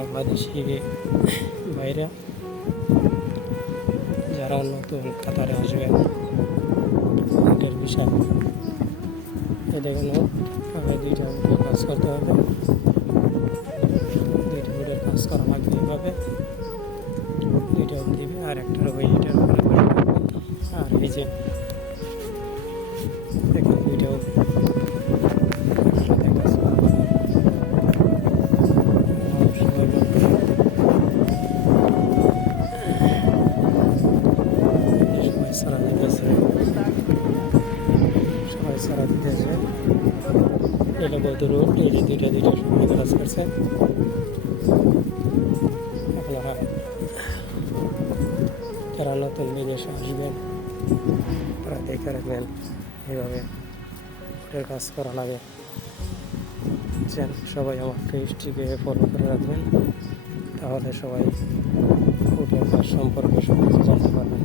বাংলাদেশি বাইরে যারা নতুন কাতারে আসবেন এটার বিষয় দেখুন আগে 2টা উটের কাজ করতে হবে, 2টা উটের কাজ করা লাগবে এইভাবে 2টা উট দিবে আর একটার ওই এটার উপরে বসে থাকবে। আর এই যে দেখুন 2টা উট একসাথে কাজ করা হবে। সবাই সারা দিতেছে, সবাই সারা দিতেছে। এটা বদর রোড, এই যে 2টা সবাই কাজ করছে। আপনারা যারা নতুন বিদেশে আসবেন তারা দেখে রাখবেন এইভাবে উটের কাজ করা লাগে। সবাই আমার পেজটিকে ফলো করে রাখবেন, তাহলে সবাই উটের কাজ সম্পর্কে সব কিছু জানতে পারবেন।